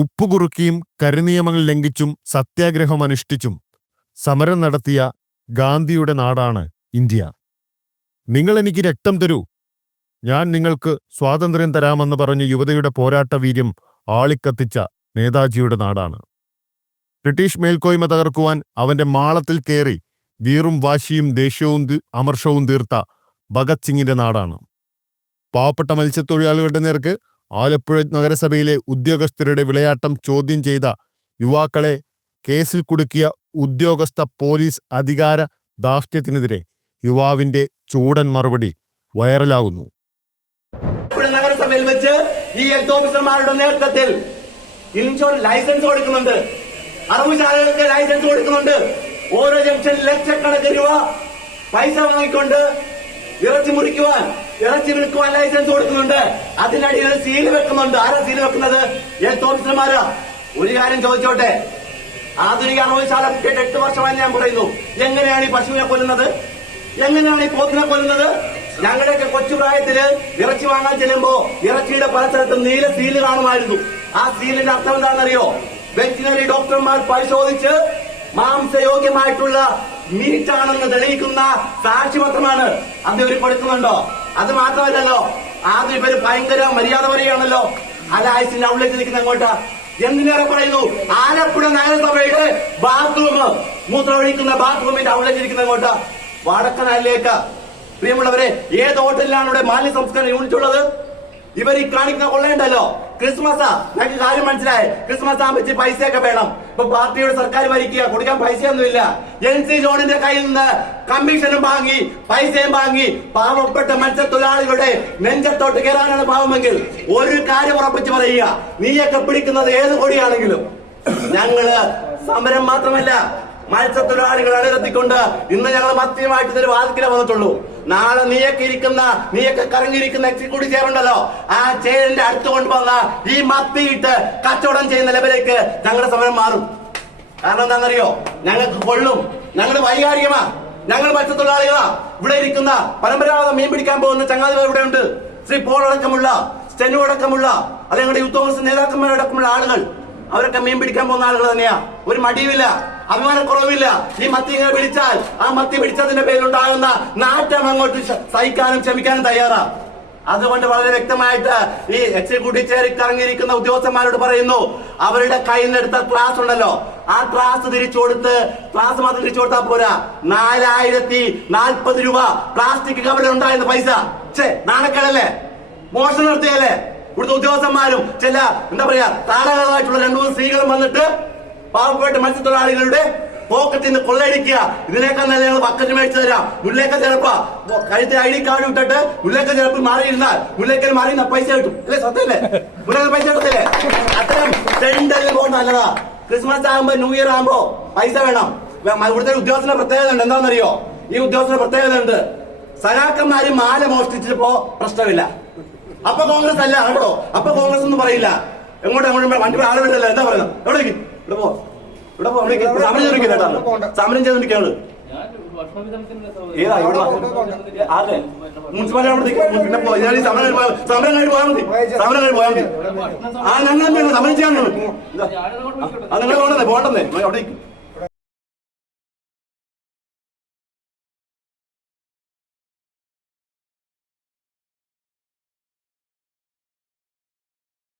ഉപ്പുകുറുക്കിയും കരുനിയമങ്ങൾ ലംഘിച്ചും സത്യാഗ്രഹം അനുഷ്ഠിച്ചും സമരം നടത്തിയ ഗാന്ധിയുടെ നാടാണ് ഇന്ത്യ. നിങ്ങൾ എനിക്ക് രക്തം തരൂ. ഞാൻ നിങ്ങൾക്ക് സ്വാതന്ത്ര്യം തരാമെന്ന് പറഞ്ഞ് യുവതയുടെ പോരാട്ട വീര്യം ആളിക്കത്തിച്ച നേതാജിയുടെ നാടാണ്. ബ്രിട്ടീഷ് മേൽക്കോയ്മ തകർക്കുവാൻ അവന്റെ മാളത്തിൽ കയറി വീറും വാശിയും ദേഷ്യവും അമർഷവും തീർത്ത ഭഗത് സിംഗിന്റെ നാടാണ്. പാവപ്പെട്ട മത്സ്യത്തൊഴിലാളികളുടെ നേർക്ക് ആലപ്പുഴ നഗരസഭയിലെ ഉദ്യോഗസ്ഥരുടെ വിളയാട്ടം ചോദ്യം ചെയ്ത യുവാക്കളെ കേസിൽ കുടുക്കിയ ഉദ്യോഗസ്ഥ പോലീസ് അധികാര ദാഷ്ട്യത്തിനെതിരെ യുവാവിന്റെ ചൂടൻ മറുപടി വൈറലാകുന്നു. നഗരസഭയിൽ വെച്ച് ഹെൽത്ത് ലൈസൻസ് ലൈസൻസ് ഓരോ ജംഗ്ഷനിൽ ലക്ഷക്കണക്കിന് രൂപ പൈസ വാങ്ങിക്കൊണ്ട് ഇറച്ചി മുറിക്കുവാൻ ഇറച്ചി വിൽക്കുവാൻ ലൈസൻസ് കൊടുക്കുന്നുണ്ട്. അതിനടിയിൽ സീൽ വെക്കുന്നുണ്ട്. ആരാ സീൽ വെക്കുന്നത്? ഹെൽത്ത് ഓഫീസർമാരാ ഒരു കാര്യം ചോദിച്ചോട്ടെ? ആധുനിക അറുപതുശാല കുട്ടിയുടെ എട്ട് വർഷമായി ഞാൻ പറയുന്നു. എങ്ങനെയാണ് ഈ പശുവിനെ കൊല്ലുന്നത്? എങ്ങനെയാണ് ഈ പോത്തിനെ കൊല്ലുന്നത്? ഞങ്ങളുടെയൊക്കെ കൊച്ചുപ്രായത്തിൽ ഇറച്ചി വാങ്ങാൻ ചെല്ലുമ്പോ ഇറച്ചിയുടെ പല സ്ഥലത്തും നീല സീൽ കാണുമായിരുന്നു. ആ സീലിന്റെ അർത്ഥം എന്താണെന്നറിയോ? വെറ്റിനറി ഡോക്ടർമാർ പരിശോധിച്ച് മാംസയോഗ്യമായിട്ടുള്ള മീറ്റാണെന്ന് തെളിയിക്കുന്ന സാക്ഷിപത്രമാണ് അത് ഇവർ കൊടുക്കുന്നുണ്ടോ? അത് മാത്രമല്ലല്ലോ ആദ്യം ഇവർ ഭയങ്കര മര്യാദ പറയുകയാണല്ലോ. അല്ല ആയുസിന്റെ ഉള്ളിൽ നിൽക്കുന്ന അങ്ങോട്ട്. എന്തിനേറെ പറയുന്നു? ആലപ്പുഴ നഗരസഭയുടെ ബാത്റൂം മൂത്രമൊഴിക്കുന്ന ബാത്റൂമിന്റെ ഔട്ട്ലെറ്റ് ഇരിക്കുന്ന അങ്ങോട്ട്. വടക്കനാലിലേക്ക്. പ്രിയമുള്ളവരെ ഏത് ഹോട്ടലിലാണ് ഇവിടെ മാലിന്യ സംസ്കരണ യൂണിറ്റ് ഉള്ളത്? ഇവർ ഈ കാണിക്കുന്ന കൊള്ളയുണ്ടല്ലോ. ക്രിസ്മസ്. ഞങ്ങൾക്ക് കാര്യം മനസ്സിലായി. ക്രിസ്മസ് ആകുമ്പോൾ പൈസയൊക്കെ വേണം. ഇപ്പൊ പാർട്ടിയുടെ സർക്കാർ ഭരിക്കുക കൊടുക്കാൻ പൈസയൊന്നുമില്ല. എൻ സി ജോണിന്റെ കയ്യിൽ നിന്ന് കമ്മീഷനും വാങ്ങി പൈസയും വാങ്ങി പാവപ്പെട്ട മത്സ്യത്തൊഴിലാളികളുടെ നെഞ്ചത്തോട്ട് കയറാനാണ് പാവമെങ്കിൽ ഒരു കാര്യം ഉറപ്പിച്ച് പറയുക. നീയൊക്കെ പിടിക്കുന്നത് ഏത് കൊടിയാണെങ്കിലും. ഞങ്ങൾ സമരം മാത്രമല്ല മത്സ്യത്തൊഴിലാളികൾ അണിനിർത്തിക്കൊണ്ട് ഇന്ന് ഞങ്ങൾ മത്യമായിട്ട് വാതിക്കലേ വന്നിട്ടുള്ളൂ. നാളെ നീയൊക്കെ ഇരിക്കുന്ന നീയൊക്കെ കറങ്ങിയിരിക്കുന്ന എക്സിക്യൂട്ടീവ് ചെയർ ഉണ്ടല്ലോ. ആ ചെയറിന്റെ അടുത്ത് കൊണ്ടുവന്ന ഈ മത്തിയിട്ട് കച്ചവടം ചെയ്യുന്ന ലെവലേക്ക് ഞങ്ങളുടെ സമരം മാറും. കാരണം എന്താണെന്നറിയോ? ഞങ്ങൾക്ക് കൊള്ളും. ഞങ്ങൾ വൈകാരികമാ. ഞങ്ങൾ മത്സ്യത്തൊഴിലാളികളാ. ഇവിടെ ഇരിക്കുന്ന പരമ്പരാഗത മീൻ പിടിക്കാൻ പോകുന്ന ചങ്ങാതികൾ ഇവിടെ ഉണ്ട്. ശ്രീ പോൾ അടക്കമുള്ള സ്റ്റെനു അടക്കമുള്ള അല്ലെങ്കിൽ യൂത്ത് നേതാക്കന്മാരടക്കമുള്ള ആളുകൾ. അവരൊക്കെ മീൻ പിടിക്കാൻ പോകുന്ന ആളുകൾ തന്നെയാ. ഒരു മടിയുമില്ല അഭിമാനക്കുറവില്ല ഈ മത്തി ഇങ്ങനെ പിടിച്ചാൽ ആ മത്തി പിടിച്ചതിന്റെ പേരിലുണ്ടാകുന്ന നാറ്റം അങ്ങോട്ട് സഹിക്കാനും ക്ഷമിക്കാനും തയ്യാറാ. അതുകൊണ്ട് വളരെ വ്യക്തമായിട്ട് ഈ എക്സിക്യൂട്ടീവ് ചെയറിൽ ഇറങ്ങിയിരിക്കുന്ന ഉദ്യോഗസ്ഥന്മാരോട് പറയുന്നു അവരുടെ കയ്യിൽ നിന്ന് എടുത്ത ക്ലാസ് ഉണ്ടല്ലോ ആ ക്ലാസ് തിരിച്ചു കൊടുത്ത് ക്ലാസ് മാത്രം തിരിച്ചു കൊടുത്താൽ പോരാ. നാലായിരത്തി നാൽപ്പത് രൂപ പ്ലാസ്റ്റിക് കവറിൽ ഉണ്ടായിരുന്ന പൈസ. ചേ നാണക്കേടല്ലേ? മോഷണം നടത്തിയല്ലേ ഇവിടുത്തെ ഉദ്യോഗസ്ഥന്മാരും ചില എന്താ പറയാ താരകളായിട്ടുള്ള രണ്ടു മൂന്ന് സ്ത്രീകളും വന്നിട്ട് പാവപ്പെട്ട മത്സ്യത്തൊഴിലാളികളുടെ പോക്കറ്റിൽ നിന്ന് കൊള്ളയടിക്കുക. ഇതിനേക്കാൾ നല്ല ഞങ്ങൾ ബക്കറ്റ് മേടിച്ചു തരാം. മുല്ലേക്ക ചിലപ്പോ കഴുത്തെ ഐ ഡി കാർഡ് വിട്ടിട്ട് മുല്ലേക്ക ചിലപ്പോൾ മാറിയിരുന്നാൽ മുല്ലേക്കൽ മാറിയിരുന്ന പൈസ കിട്ടും. അല്ലേ സത്യല്ലേ? മുല്ലേക്കൽ പൈസ കിട്ടത്തില്ലേ? അത്തരം തെണ്ടെല്ലാം പോകണ്ട നല്ലതാ. ക്രിസ്മസ് ആകുമ്പോ ന്യൂ ഇയർ ആകുമ്പോ പൈസ വേണം. ഇവിടുത്തെ ഉദ്യോഗസ്ഥന്റെ പ്രത്യേകത ഉണ്ട്. എന്താണെന്നറിയോ? ഈ ഉദ്യോഗസ്ഥന്റെ പ്രത്യേകത ഉണ്ട്. സഖാക്കന്മാര് മാല മോഷ്ടിച്ചപ്പോ പ്രശ്നമില്ല. അപ്പൊ കോൺഗ്രസ് അല്ല കേട്ടോ അപ്പൊ കോൺഗ്രസ് ഒന്നും പറയില്ല എങ്ങോട്ട് അങ്ങോട്ട് വണ്ടി ആളെ വിട്ടല്ല എന്താ പറയുന്നത് എവിടെ നിൽക്ക്? ഇവിടെ പോ ഇവിടെ പോ അവിടെ. സമരം കേട്ടോ സമരം ചെയ്തോണ്ടിരിക്കുകയാണ് ഏതാ ഇവിടെ അതെ മുനിസിപ്പാലിറ്റി അവിടെ. പിന്നെ ഞാൻ സമരം സമരം കഴിഞ്ഞ് പോയാൽ മതി സമരം കഴിഞ്ഞ് പോയാൽ മതി ആ ഞങ്ങൾ സമരം ചെയ്യാൻ നിങ്ങൾ പോകണ്ടേ പോകണ്ടെന്നേ അവിടെ.